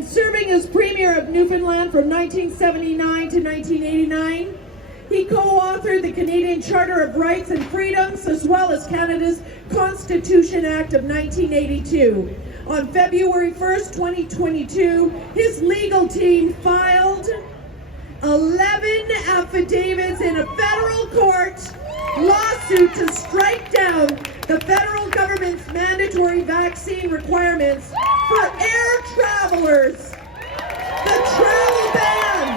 Serving as Premier of Newfoundland from 1979 to 1989, he co-authored the Canadian Charter of Rights and Freedoms as well as Canada's Constitution Act of 1982. On February 1st, 2022, his legal team filed 11 affidavits in a federal court lawsuit to strike down the federal government's mandatory vaccine requirements for air travelers. The travel ban.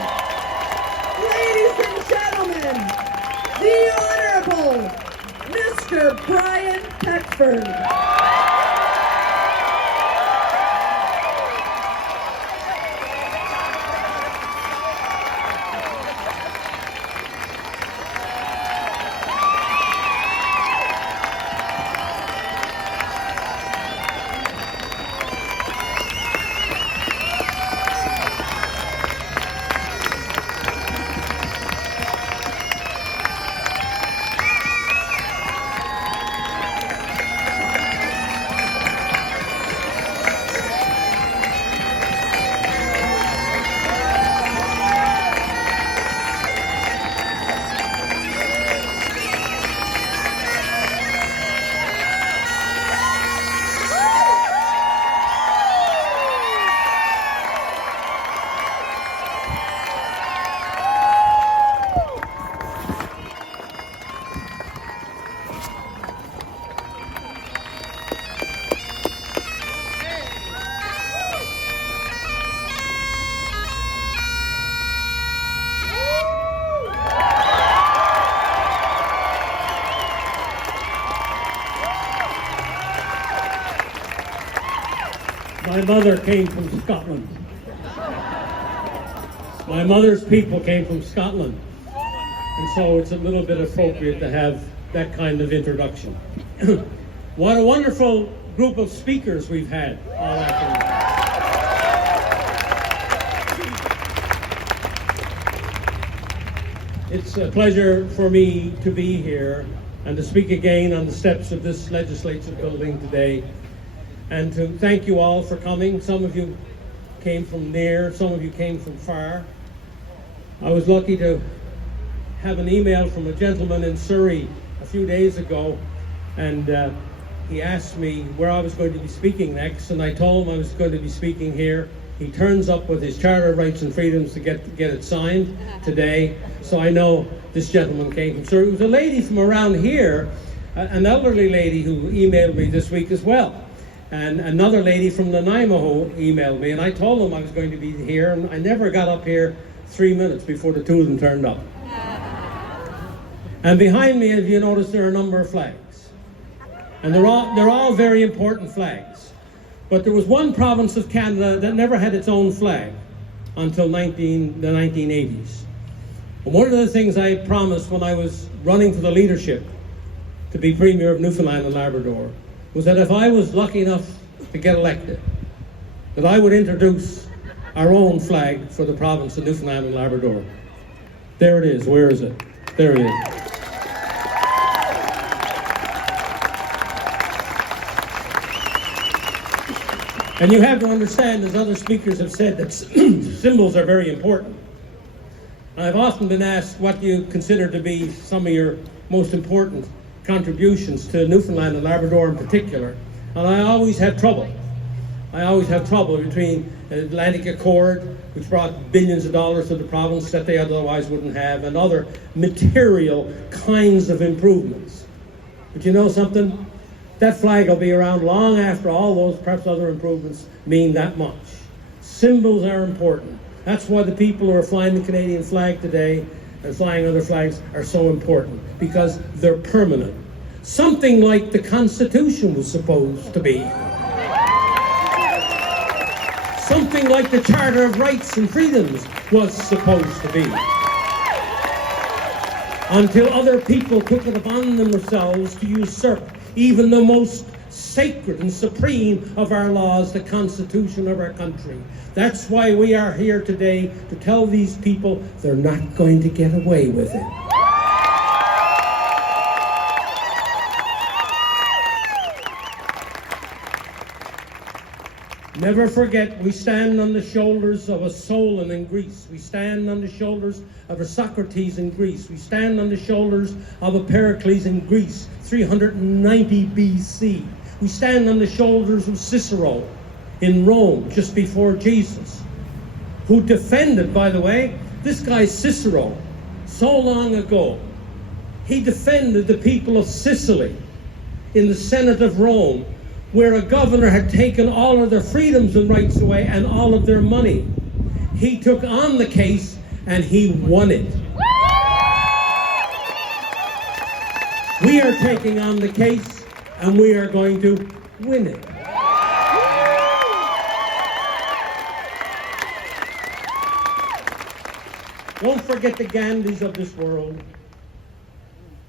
Ladies and gentlemen, the Honorable Mr. Brian Peckford. My mother came from Scotland. My mother's people came from Scotland. And so it's a little bit appropriate to have that kind of introduction. What a wonderful group of speakers we've had all afternoon. It's a pleasure for me to be here and to speak again on the steps of this legislature building today, and to thank you all for coming. Some of you came from near, some of you came from far. I was lucky to have an email from a gentleman in Surrey a few days ago, and he asked me where I was going to be speaking next, and I told him I was going to be speaking here. He turns up with his Charter of Rights and Freedoms to get it signed today, so I know this gentleman came from Surrey. It was a lady from around here, an elderly lady who emailed me this week as well. And another lady from Nanaimo emailed me, and I told them I was going to be here, and I never got up here 3 minutes before the two of them turned up. And behind me, if you notice, there are a number of flags. And they're all very important flags. But there was one province of Canada that never had its own flag until the 1980s. And one of the things I promised when I was running for the leadership to be Premier of Newfoundland and Labrador was that if I was lucky enough to get elected, that I would introduce our own flag for the province of Newfoundland and Labrador. There it is. Where is it? There it is. And you have to understand, as other speakers have said, that symbols are very important. I've often been asked what you consider to be some of your most important contributions to Newfoundland and Labrador in particular, and I always have trouble. I always have trouble between the Atlantic Accord, which brought billions of dollars to the province that they otherwise wouldn't have, and other material kinds of improvements. But you know something? That flag will be around long after all those, perhaps other improvements, mean that much. Symbols are important. That's why the people who are flying the Canadian flag today and flying other flags are so important, because they're permanent. Something like the Constitution was supposed to be. Something like the Charter of Rights and Freedoms was supposed to be. Until other people took it upon themselves to usurp even the most sacred and supreme of our laws, the Constitution of our country. That's why we are here today, to tell these people they're not going to get away with it. Never forget, we stand on the shoulders of a Solon in Greece. We stand on the shoulders of a Socrates in Greece. We stand on the shoulders of a Pericles in Greece, 390 BC. We stand on the shoulders of Cicero in Rome, just before Jesus, who defended, by the way, this guy Cicero, so long ago, he defended the people of Sicily in the Senate of Rome, where a governor had taken all of their freedoms and rights away and all of their money. He took on the case and he won it. We are taking on the case and we are going to win it. Don't forget the Gandhis of this world.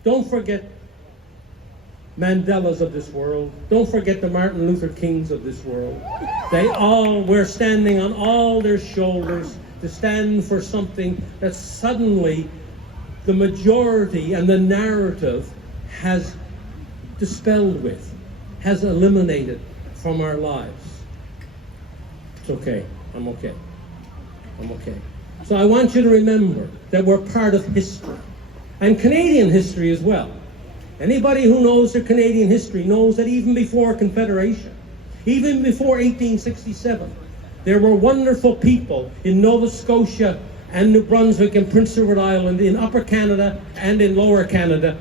Don't forget Mandelas of this world. Don't forget the Martin Luther Kings of this world. They all were standing on all their shoulders to stand for something that suddenly the majority and the narrative has dispelled with, has eliminated from our lives. It's okay. I'm okay. I'm okay. So I want you to remember that we're part of history, and Canadian history as well. Anybody who knows their Canadian history knows that even before Confederation, even before 1867, there were wonderful people in Nova Scotia and New Brunswick and Prince Edward Island, in Upper Canada and in Lower Canada,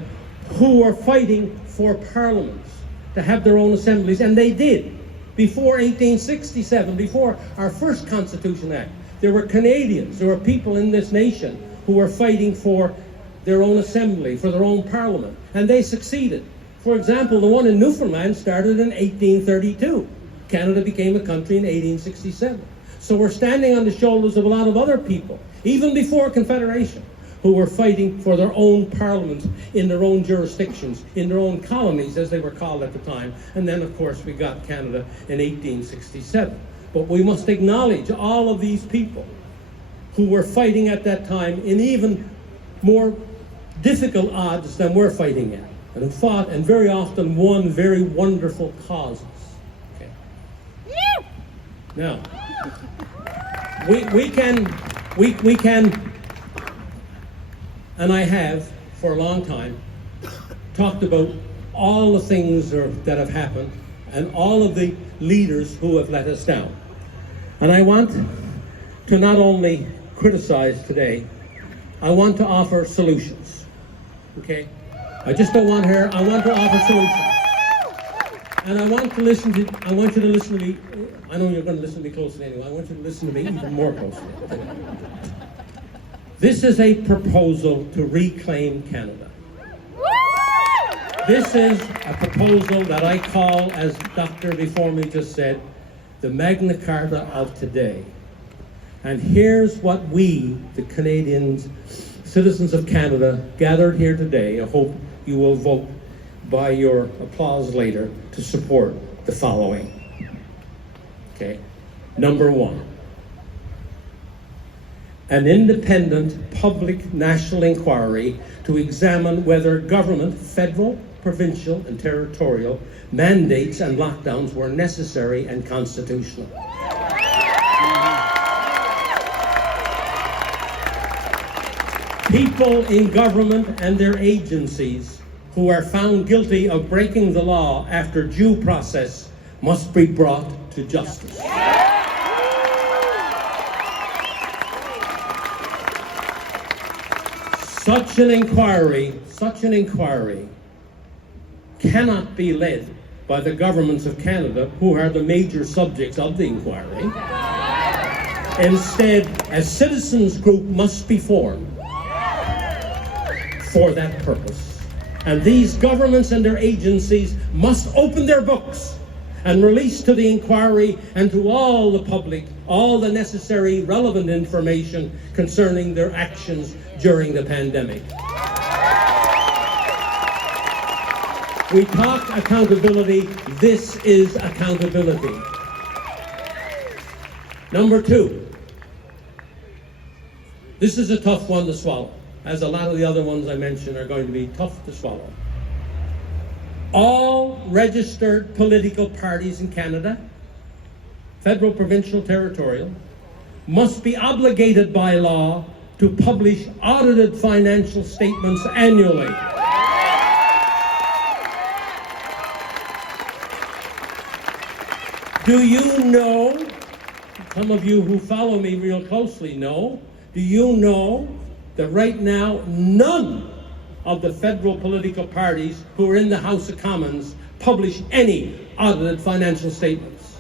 who were fighting for parliaments to have their own assemblies, and they did. Before 1867, before our first Constitution Act, there were Canadians, there were people in this nation who were fighting for their own assembly, for their own parliament, and they succeeded. For example, the one in Newfoundland started in 1832. Canada became a country in 1867. So we're standing on the shoulders of a lot of other people, even before Confederation, who were fighting for their own parliaments in their own jurisdictions, in their own colonies, as they were called at the time. And then, of course, we got Canada in 1867. But we must acknowledge all of these people who were fighting at that time in even more difficult odds than we're fighting in, and who fought and very often won very wonderful causes. Okay. Now, we can, and I have for a long time, talked about all the things that have happened and all of the leaders who have let us down. And I want to not only criticize today, I want to offer solutions. Okay? I just don't want her, I want to offer solutions. And I want you to listen to me, I know you're going to listen to me closely anyway, I want you to listen to me even more closely. This is a proposal to reclaim Canada. This is a proposal that I call, as Dr. before me just said, the Magna Carta of today. And here's what we, the Canadians, citizens of Canada, gathered here today. I hope you will vote by your applause later to support the following. Okay. Number one, an independent public national inquiry to examine whether government, federal, provincial, and territorial mandates and lockdowns were necessary and constitutional. People in government and their agencies who are found guilty of breaking the law after due process must be brought to justice. Such an inquiry cannot be led by the governments of Canada, who are the major subjects of the inquiry. Instead, a citizens group must be formed for that purpose. And these governments and their agencies must open their books and release to the inquiry and to all the public all the necessary relevant information concerning their actions during the pandemic. We talk accountability. This is accountability. Number two, this is a tough one to swallow, as a lot of the other ones I mentioned are going to be tough to swallow. All registered political parties in Canada federal, provincial, territorial, must be obligated by law to publish audited financial statements annually. Do you know, some of you who follow me real closely know, do you know that right now none of the federal political parties who are in the House of Commons publish any audited financial statements?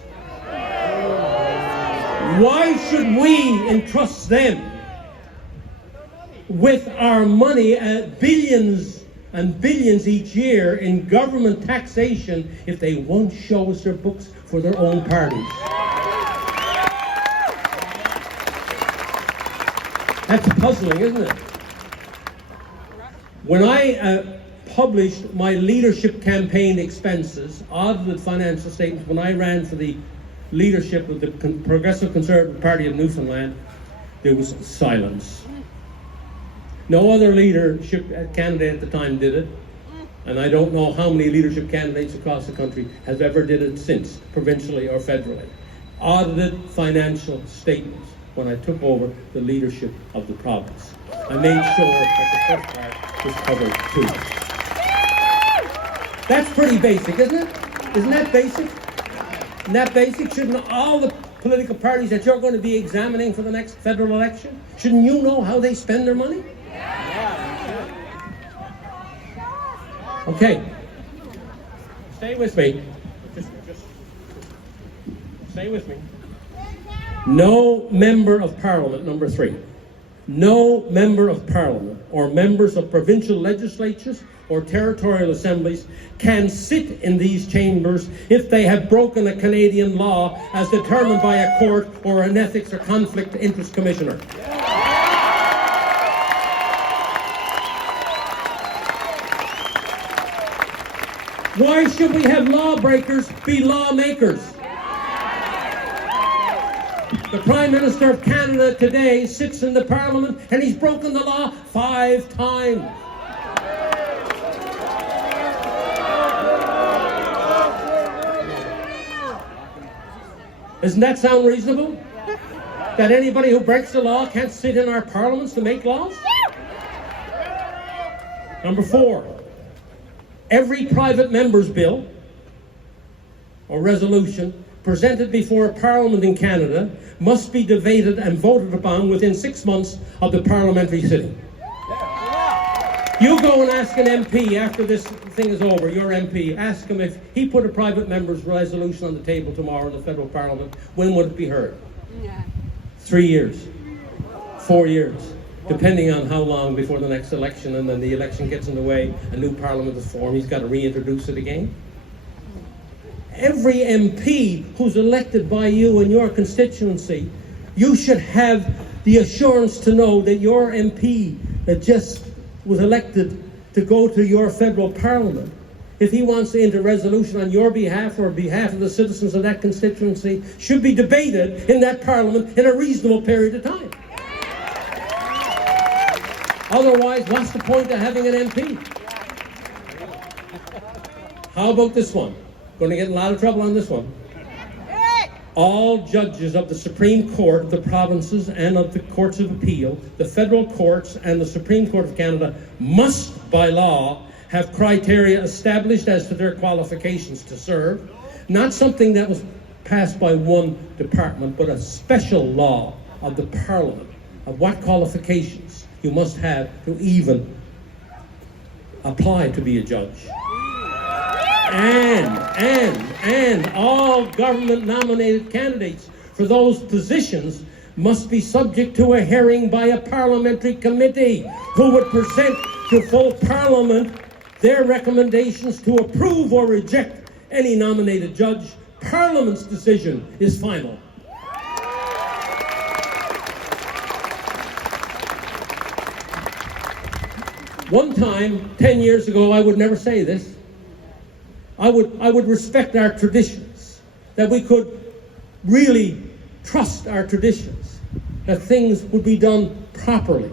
Why should we entrust them with our money, billions and billions each year in government taxation, if they won't show us their books for their own parties? That's puzzling, isn't it? When I published my leadership campaign expenses, audited financial statements, when I ran for the leadership of the Progressive Conservative Party of Newfoundland, there was silence. No other leadership candidate at the time did it, and I don't know how many leadership candidates across the country have ever did it since, provincially or federally. Audited financial statements when I took over the leadership of the province. I made sure that the first part was covered too. That's pretty basic, isn't it? Isn't that basic? Isn't that basic? Shouldn't all the political parties that you're going to be examining for the next federal election, shouldn't you know how they spend their money? Okay. Stay with me. Just stay with me. No member of Parliament, number 3, no member of Parliament or members of provincial legislatures or territorial assemblies can sit in these chambers if they have broken a Canadian law as determined by a court or an ethics or conflict of interest commissioner. Why should we have lawbreakers be lawmakers? The Prime Minister of Canada today sits in the Parliament and he's broken the law 5 times. Doesn't that sound reasonable? That anybody who breaks the law can't sit in our parliaments to make laws? Number 4, every private member's bill or resolution presented before a parliament in Canada must be debated and voted upon within 6 months of the parliamentary sitting. You go and ask an MP after this thing is over, your MP, ask him if he put a private member's resolution on the table tomorrow in the federal parliament, when would it be heard? 3 years, 4 years, depending on how long before the next election, and then the election gets in the way, a new parliament is formed, he's got to reintroduce it again. Every MP who's elected by you in your constituency, you should have the assurance to know that your MP that just was elected to go to your federal parliament, if he wants to enter resolution on your behalf or behalf of the citizens of that constituency, should be debated in that parliament in a reasonable period of time. Otherwise, what's the point of having an MP? How about this one? Going to get in a lot of trouble on this one. All judges of the Supreme Court of the provinces and of the courts of appeal, the federal courts and the Supreme Court of Canada must, by law, have criteria established as to their qualifications to serve. Not something that was passed by one department, but a special law of the Parliament of what qualifications you must have to even apply to be a judge. And all government-nominated candidates for those positions must be subject to a hearing by a parliamentary committee who would present to full Parliament their recommendations to approve or reject any nominated judge. Parliament's decision is final. One time, 10 years ago, I would never say this. I would respect our traditions, that we could really trust our traditions, that things would be done properly.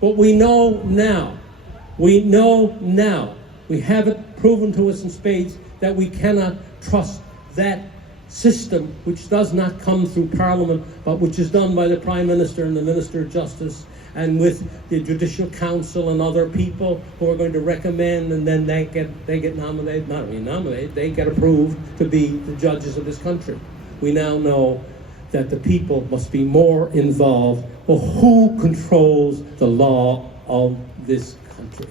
But we know now, we have it proven to us in spades that we cannot trust that system which does not come through Parliament, but which is done by the Prime Minister and the Minister of Justice, and with the Judicial Council and other people who are going to recommend, and then they get nominated, not only nominated, they get approved to be the judges of this country. We now know that the people must be more involved. Well, who controls the law of this country?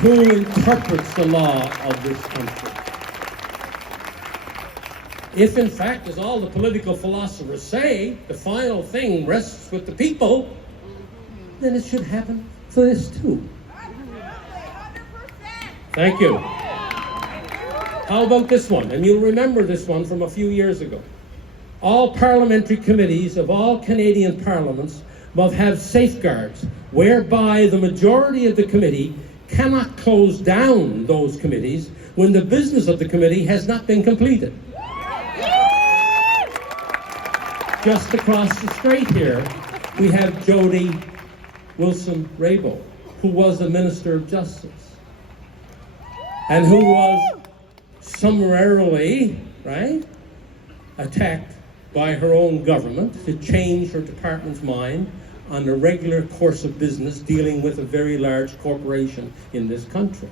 Who interprets the law of this country? If, in fact, as all the political philosophers say, the final thing rests with the people, then it should happen for this too. Thank you. How about this one? And you'll remember this one from a few years ago. All parliamentary committees of all Canadian parliaments must have safeguards whereby the majority of the committee cannot close down those committees when the business of the committee has not been completed. Just across the street here, we have Jody Wilson-Raybould, who was a Minister of Justice, and who was summarily, attacked by her own government to change her department's mind on the regular course of business dealing with a very large corporation in this country.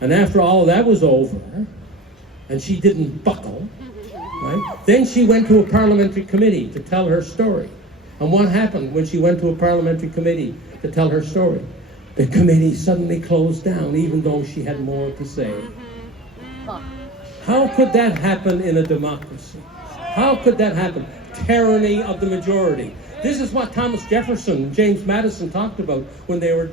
And after all that was over, and she didn't buckle, then she went to a parliamentary committee to tell her story. And what happened when she went to a parliamentary committee to tell her story? The committee suddenly closed down, even though she had more to say. How could that happen in a democracy? How could that happen? Tyranny of the majority. This is what Thomas Jefferson and James Madison talked about when they were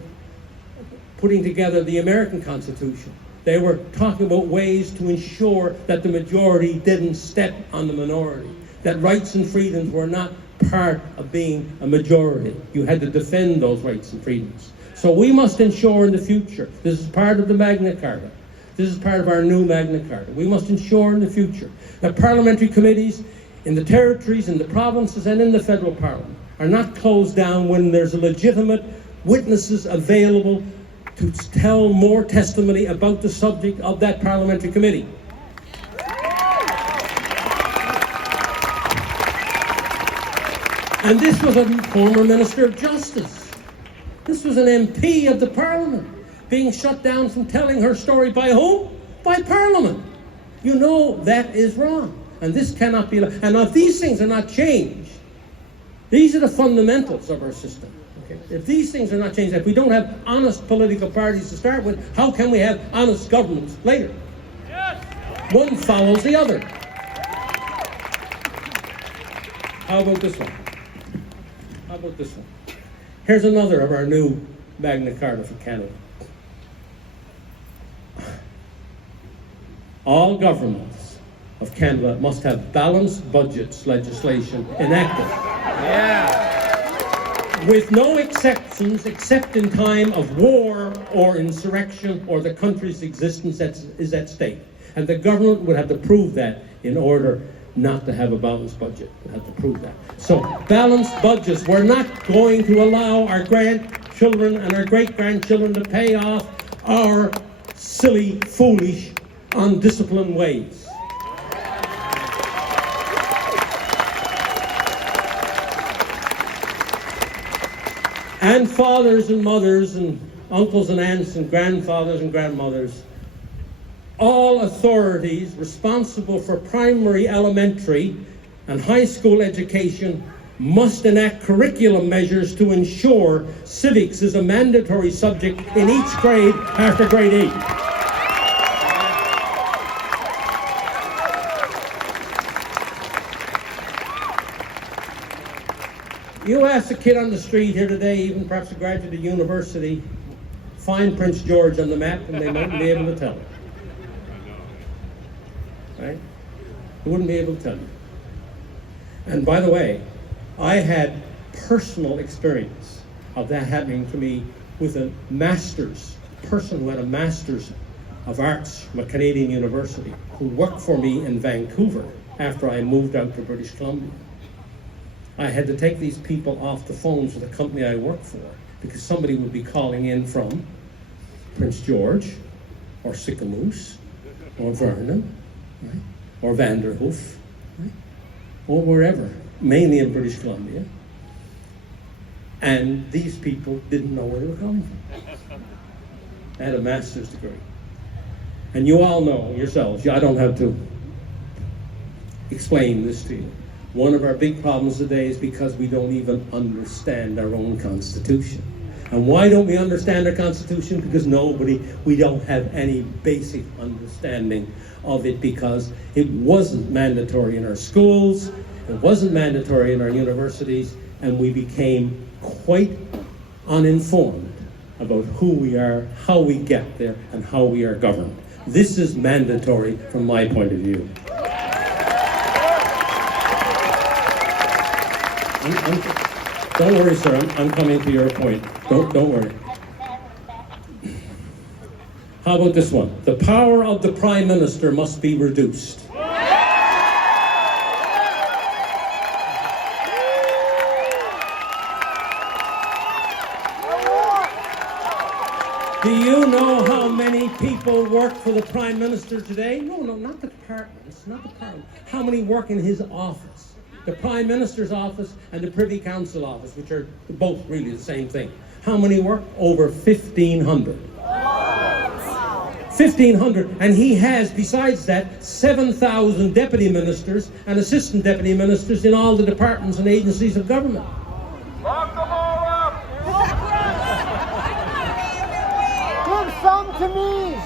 putting together the American Constitution. They were talking about ways to ensure that the majority didn't step on the minority, that rights and freedoms were not part of being a majority. You had to defend those rights and freedoms. So we must ensure in the future, this is part of the Magna Carta, this is part of our new Magna Carta, we must ensure in the future that parliamentary committees in the territories, in the provinces, and in the federal parliament are not closed down when there's legitimate witnesses available to tell more testimony about the subject of that parliamentary committee. And this was a former Minister of Justice. This was an MP of the Parliament being shut down from telling her story by whom? By Parliament. You know that is wrong. And this cannot be allowed. And if these things are not changed, these are the fundamentals of our system. If these things are not changed, if we don't have honest political parties to start with, how can we have honest governments later? Yes. One follows the other. How about this one? How about this one? Here's another of our new Magna Carta for Canada. All governments of Canada must have balanced budgets legislation enacted. Yeah. With no exceptions except in time of war or insurrection or the country's existence is at stake. And the government would have to prove that in order not to have a balanced budget. They have to prove that. So balanced budgets, we're not going to allow our grandchildren and our great-grandchildren to pay off our silly, foolish, undisciplined ways. And fathers and mothers and uncles and aunts and grandfathers and grandmothers, all authorities responsible for primary, elementary, and high school education must enact curriculum measures to ensure civics is a mandatory subject in each grade after grade 8. You ask a kid on the street here today, even perhaps a graduate of university, find Prince George on the map, and they mightn't be able to tell it. Right? They wouldn't be able to tell you. And by the way, I had personal experience of that happening to me with a person who had a master's of arts from a Canadian university, who worked for me in Vancouver after I moved out to British Columbia. I had to take these people off the phones with the company I worked for because somebody would be calling in from Prince George or Sicamous or Vernon, right? Or Vanderhoof, right? Or wherever, mainly in British Columbia. And these people didn't know where they were coming from. They had a master's degree. And you all know yourselves, I don't have to explain this to you. One of our big problems today is because we don't even understand our own Constitution. And why don't we understand our Constitution? Because we don't have any basic understanding of it, because it wasn't mandatory in our schools, it wasn't mandatory in our universities, and we became quite uninformed about who we are, how we get there, and how we are governed. This is mandatory from my point of view. Don't worry, sir, I'm coming to your point. Don't worry. How about this one? The power of the Prime Minister must be reduced. Do you know how many people work for the Prime Minister today? No, not the departments, not the Parliament. How many work in his office? The Prime Minister's office and the Privy Council office, which are both really the same thing. How many work? Over 1,500. 1,500. And he has, besides that, 7,000 deputy ministers and assistant deputy ministers in all the departments and agencies of government. Lock them all up! Give some to me!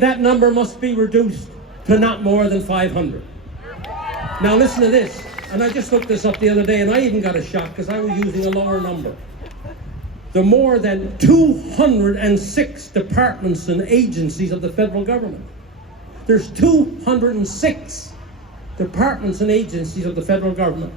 That number must be reduced to not more than 500. Now listen to this. And I just looked this up the other day, and I even got a shock because I was using a lower number. The more than 206 departments and agencies of the federal government. There's 206 departments and agencies of the federal government,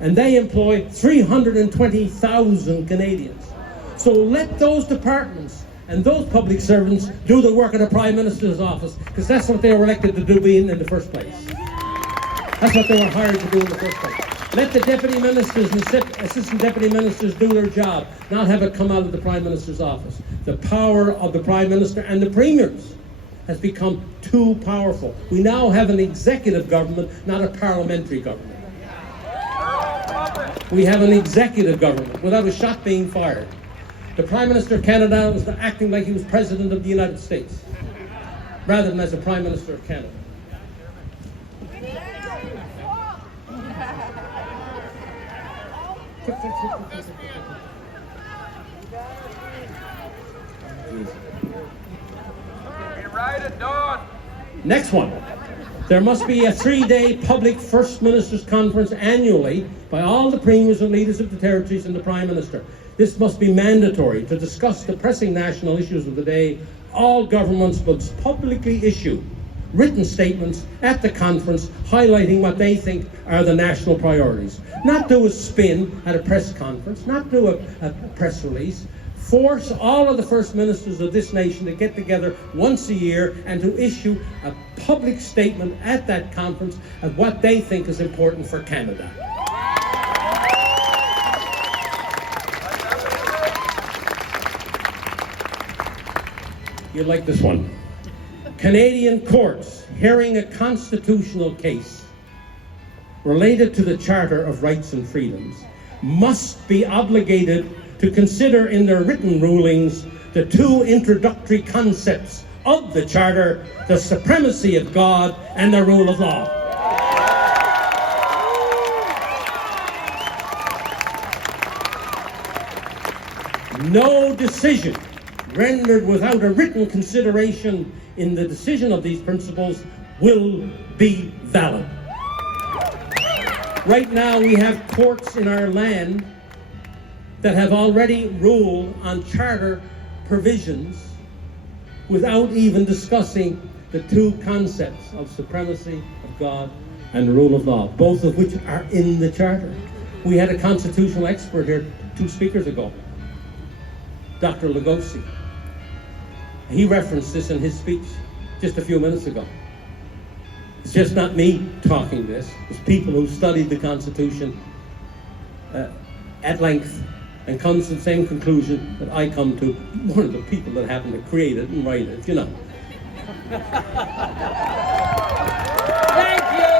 and they employ 320,000 Canadians. So let those departments and those public servants do the work of the Prime Minister's office, because that's what they were elected to do in the first place. That's what they were hired to do in the first place. Let the deputy ministers and assistant deputy ministers do their job, not have it come out of the Prime Minister's office. The power of the Prime Minister and the premiers has become too powerful. We now have an executive government, not a parliamentary government. We have an executive government without a shot being fired. The Prime Minister of Canada was acting like he was President of the United States, rather than as the Prime Minister of Canada. Next one. There must be a 3-day public First Ministers' Conference annually by all the premiers and leaders of the territories and the Prime Minister. This must be mandatory to discuss the pressing national issues of the day. All governments must publicly issue written statements at the conference highlighting what they think are the national priorities. Not do a spin at a press conference, not do a press release. Force all of the First Ministers of this nation to get together once a year and to issue a public statement at that conference of what they think is important for Canada. You like this one? Canadian courts hearing a constitutional case related to the Charter of Rights and Freedoms must be obligated to consider in their written rulings the two introductory concepts of the Charter, the supremacy of God and the rule of law. No decision rendered without a written consideration in the decision of these principles will be valid. Right now we have courts in our land that have already ruled on charter provisions without even discussing the two concepts of supremacy of God and the rule of law, both of which are in the charter. We had a constitutional expert here 2 speakers ago, Dr. Lugosi. He referenced this in his speech just a few minutes ago. It's just not me talking this. It's people who studied the Constitution at length and comes to the same conclusion that I come to, one of the people that happened to create it and write it, you know. Thank you.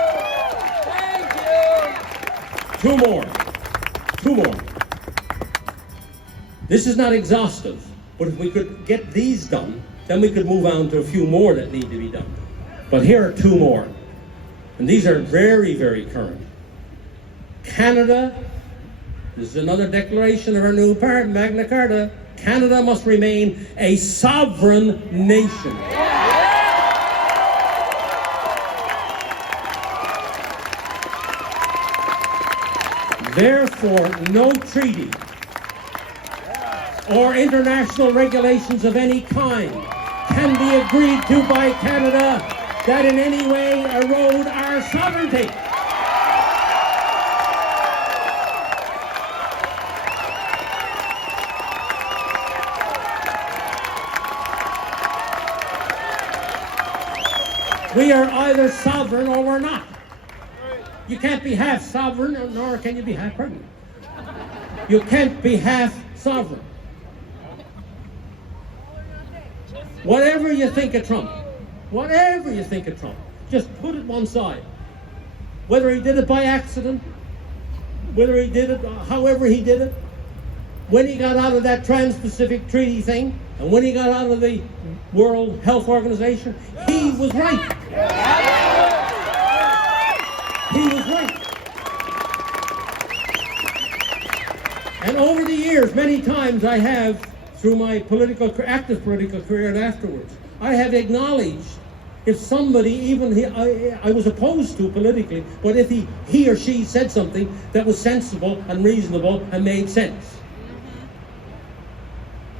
Two more. This is not exhaustive, but if we could get these done, then we could move on to a few more that need to be done. But here are two more, and these are very, very current. Canada, this is another declaration of our new Magna Carta, Canada must remain a sovereign nation. Therefore, no treaty or international regulations of any kind can be agreed to by Canada that in any way erode our sovereignty. We are either sovereign or we're not. You can't be half sovereign, nor can you be half pregnant. You can't be half sovereign. Whatever you think of Trump, just put it one side. Whether he did it by accident, whether he did it, however he did it, when he got out of that Trans-Pacific Treaty thing, and when he got out of the World Health Organization, he was right. He was right. And over the years, many times I have, through my active political career and afterwards, I have acknowledged if somebody, I was opposed to politically, but if he or she said something that was sensible and reasonable and made sense.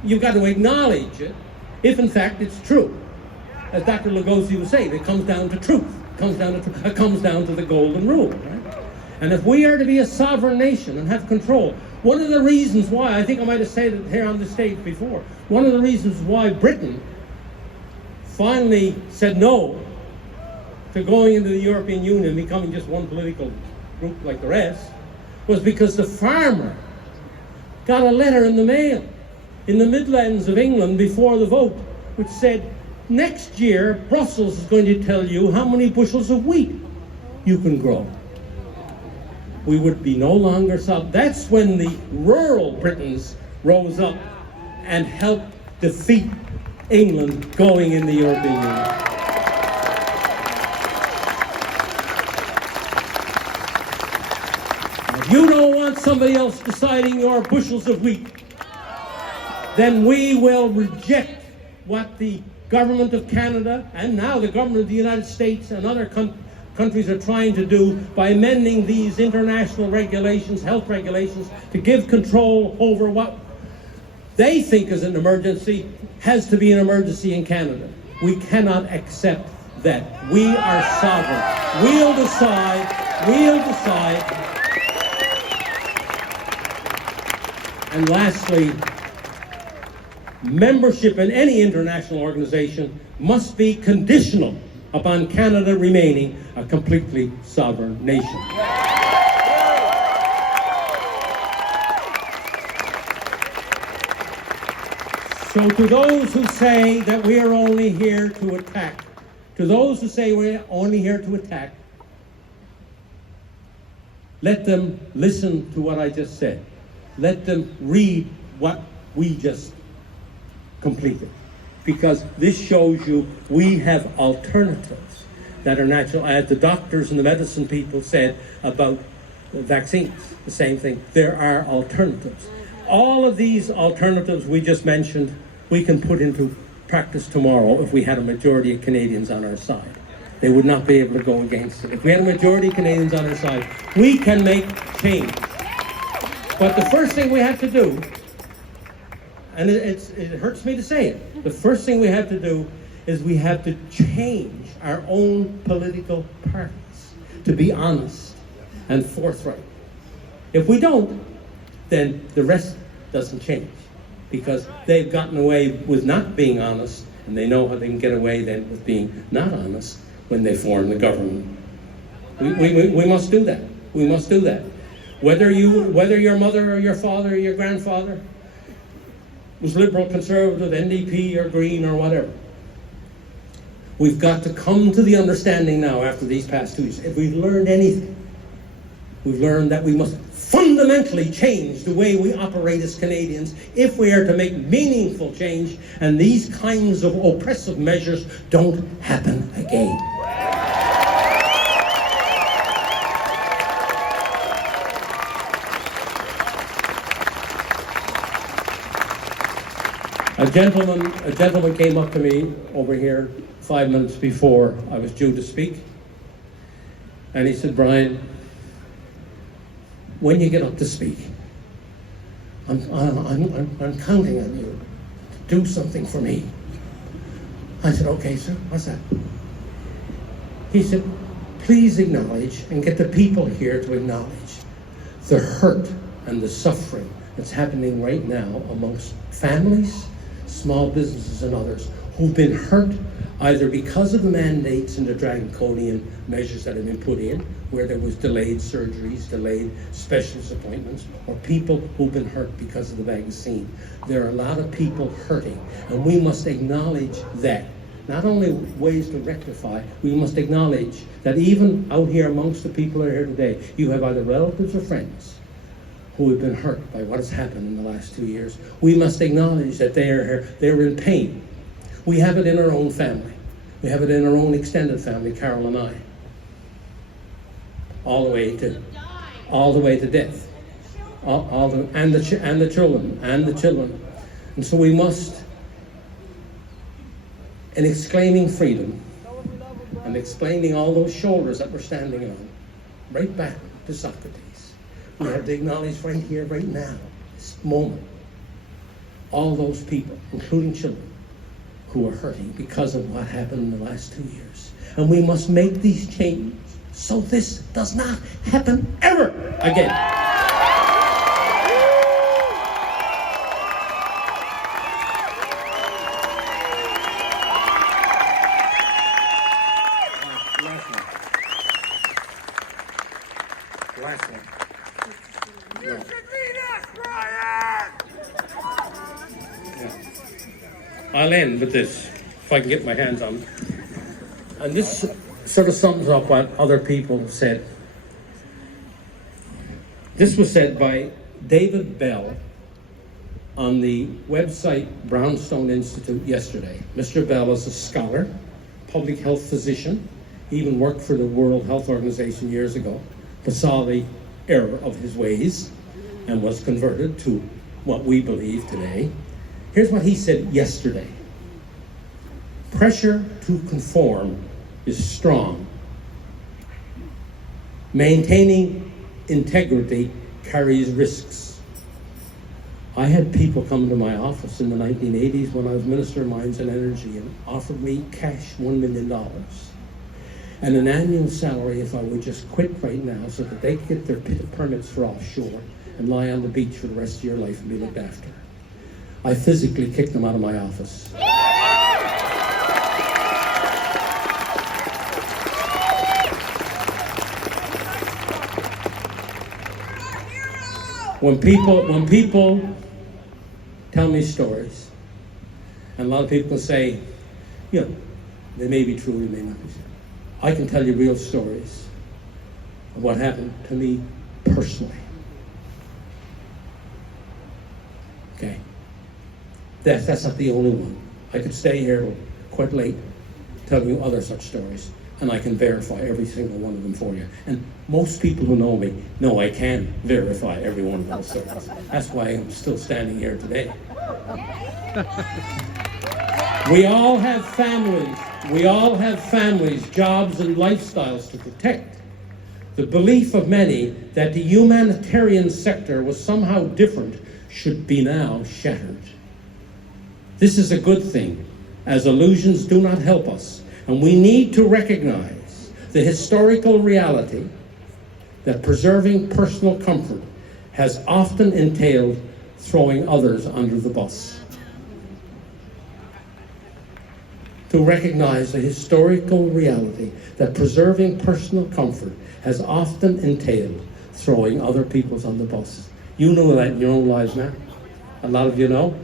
You've got to acknowledge it if in fact it's true. As Dr. Lugosi would say, it comes down to truth. It comes down to the golden rule, right? And if we are to be a sovereign nation and have control, one of the reasons why, I think I might have said it here on the stage before, one of the reasons why Britain finally said no to going into the European Union, becoming just one political group like the rest, was because the farmer got a letter in the mail in the Midlands of England before the vote, which said, next year, Brussels is going to tell you how many bushels of wheat you can grow. We would be no longer sovereign. That's when the rural Britons rose up and helped defeat England going in the European Union. If you don't want somebody else deciding your bushels of wheat, then we will reject what the government of Canada and now the government of the United States and other countries are trying to do by amending these international regulations, health regulations, to give control over what they think is an emergency has to be an emergency in Canada. We cannot accept that. We are sovereign. We'll decide. And lastly, membership in any international organization must be conditional upon Canada remaining a completely sovereign nation. So to those who say that we are only here to attack, let them listen to what I just said. Let them read what we just completed. Because this shows you we have alternatives that are natural. As the doctors and the medicine people said about vaccines, the same thing. There are alternatives. All of these alternatives we just mentioned, we can put into practice tomorrow if we had a majority of Canadians on our side. They would not be able to go against it. If we had a majority of Canadians on our side, we can make change. But the first thing we have to do, and it hurts me to say it, the first thing we have to do is we have to change our own political parties to be honest and forthright. If we don't, then the rest doesn't change, because they've gotten away with not being honest, and they know how they can get away then with being not honest when they form the government. We must do that. We must do that. Whether your mother or your father or your grandfather was Liberal, Conservative, NDP or Green or whatever. We've got to come to the understanding now after these past 2 years. If we've learned anything, we've learned that we must fundamentally change the way we operate as Canadians if we are to make meaningful change and these kinds of oppressive measures don't happen again. A gentleman came up to me over here 5 minutes before I was due to speak, and he said, "Brian, when you get up to speak, I'm counting on you to do something for me." I said, "Okay, sir, what's that?" He said, "Please acknowledge and get the people here to acknowledge the hurt and the suffering that's happening right now amongst families, small businesses and others who've been hurt either because of the mandates and the draconian measures that have been put in, where there was delayed surgeries, delayed specialist appointments, or people who've been hurt because of the vaccine. There are a lot of people hurting, and we must acknowledge that. Not only ways to rectify, we must acknowledge that even out here amongst the people that are here today, you have either relatives or friends who have been hurt by what has happened in the last 2 years. We must acknowledge that they're in pain. We have it in our own family. We have it in our own extended family, Carol and I. All the way to death. And the children. And so we must, in exclaiming freedom and explaining all those shoulders that we're standing on, right back to Socrates, we have to acknowledge right here, right now, this moment, all those people, including children, who are hurting because of what happened in the last 2 years. And we must make these changes so this does not happen ever again. Last one. You should lead us, Brian! I'll end with this, if I can get my hands on it. And this sort of sums up what other people said. This was said by David Bell on the website Brownstone Institute yesterday. Mr. Bell is a scholar, public health physician, even worked for the World Health Organization years ago, but saw the error of his ways and was converted to what we believe today. Here's what he said yesterday. Pressure to conform is strong. Maintaining integrity carries risks. I had people come to my office in the 1980s when I was Minister of Mines and Energy and offered me cash $1 million and an annual salary if I would just quit right now so that they could get their permits for offshore and lie on the beach for the rest of your life and be looked after. I physically kicked them out of my office. When people tell me stories, and a lot of people say, you know, they may be true, they may not be true. I can tell you real stories of what happened to me personally. Okay? That's not the only one. I could stay here quite late telling you other such stories, and I can verify every single one of them for you. And most people who know me know I can verify every one of those stories. That's why I'm still standing here today. We all have families. We all have families, jobs, and lifestyles to protect. The belief of many that the humanitarian sector was somehow different should be now shattered. This is a good thing, as illusions do not help us, and we need to recognize the historical reality that preserving personal comfort has often entailed throwing others under the bus. To recognize the historical reality that preserving personal comfort has often entailed throwing other people's on the bus. You know that in your own lives now. A lot of you know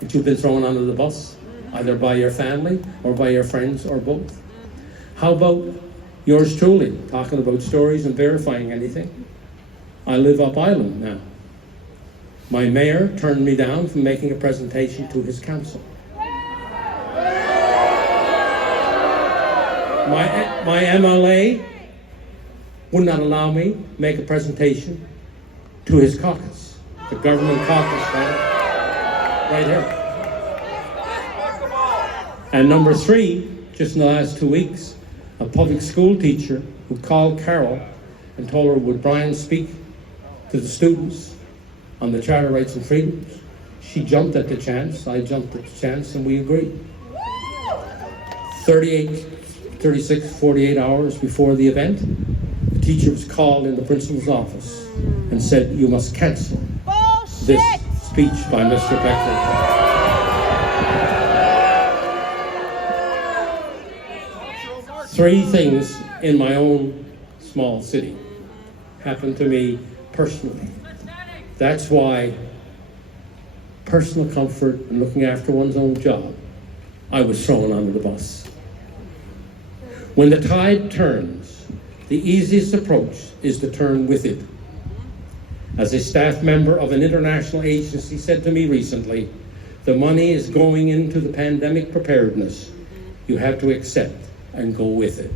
that you've been thrown under the bus, either by your family or by your friends or both. How about yours truly, talking about stories and verifying anything? I live up island now. My mayor turned me down from making a presentation to his council. My MLA would not allow me to make a presentation to his caucus, the government caucus right here. And number three, just in the last 2 weeks, a public school teacher who called Carol and told her, would Brian speak to the students on the Charter Rights and Freedoms? She jumped at the chance, I jumped at the chance, and we agreed. 48 hours before the event, the teacher was called in the principal's office and said, you must cancel this speech by Mr. Peckford. Three things in my own small city happened to me personally. That's why personal comfort and looking after one's own job, I was thrown under the bus. When the tide turns, the easiest approach is to turn with it. As a staff member of an international agency said to me recently, the money is going into the pandemic preparedness. You have to accept and go with it.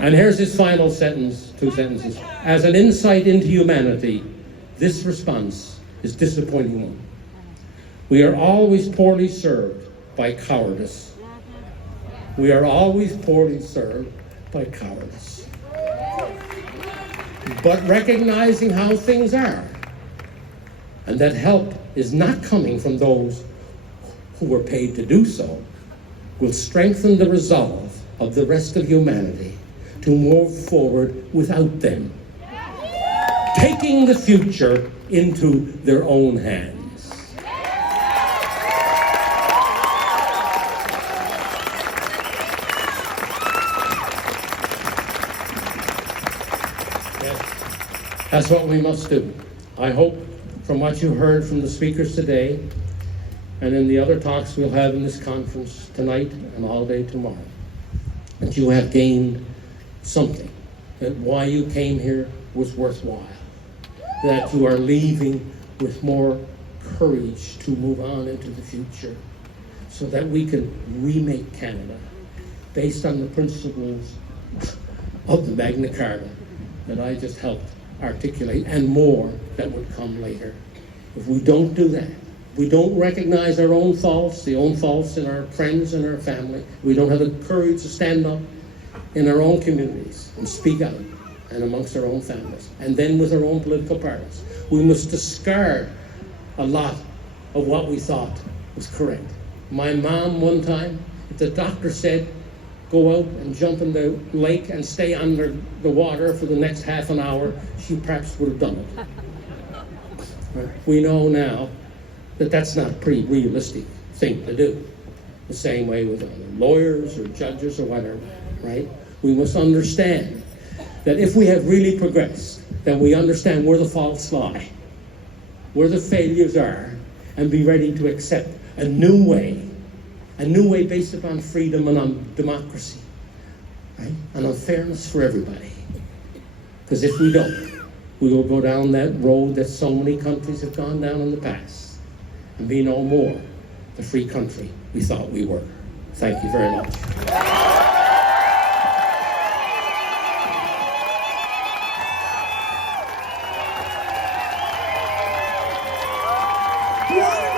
And here's his final sentence, 2 sentences. As an insight into humanity, this response is a disappointing one. We are always poorly served by cowardice. We are always poorly served by cowardice. But recognizing how things are, and that help is not coming from those who were paid to do so, will strengthen the resolve of the rest of humanity to move forward without them, taking the future into their own hands. That's what we must do. I hope from what you heard from the speakers today and in the other talks we'll have in this conference tonight and all day tomorrow, that you have gained something, that why you came here was worthwhile, that you are leaving with more courage to move on into the future so that we can remake Canada based on the principles of the Magna Carta that I just helped articulate, and more that would come later. If we don't do that, we don't recognize our own faults, the own faults in our friends and our family, we don't have the courage to stand up in our own communities and speak out and amongst our own families, and then with our own political parties, we must discard a lot of what we thought was correct. My mom one time, if the doctor said, go out and jump in the lake and stay under the water for the next half an hour, she perhaps would have done it. We know now that that's not a pretty realistic thing to do. The same way with lawyers or judges or whatever, right? We must understand that if we have really progressed, then we understand where the faults lie, where the failures are, and be ready to accept a new way based upon freedom and on democracy, right? And on fairness for everybody. Because if we don't, we will go down that road that so many countries have gone down in the past and be no more the free country we thought we were. Thank you very much. What